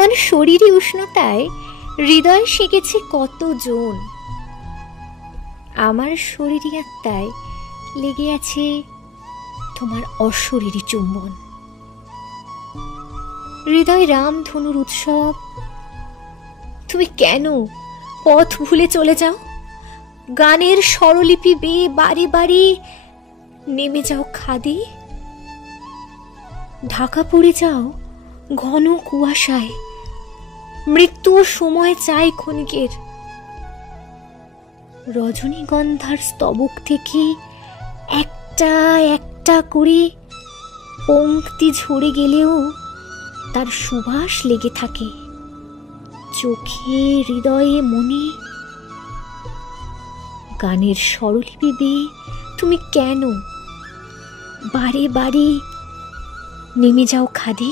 আমার শরীরে উষ্ণতায় হৃদয় শিখেছে কতজন, আমার শরীরে আত্মায় লেগে আছে তোমার অশরীরী চুম্বন। হৃদয় রামধনুর উৎসব, তুমি কেন পথ ভুলে চলে যাও? গানের স্বরলিপি বেয়ে বারে বারে নেমে যাও খাদে, ঢাকা পড়ে যাও ঘন কুয়াশায়। মৃত্যু সময় চাই ক্ষণিকের, রজনীগন্ধার স্তবক থেকে একটা একটা করে পংক্তি ঝরে গেলেও তার সুবাস লেগে থাকে চোখে, হৃদয়ে, মনে। গানের স্বরলিপি বেয়ে তুমি কেন বারে বারে নেমে যাও খাদে?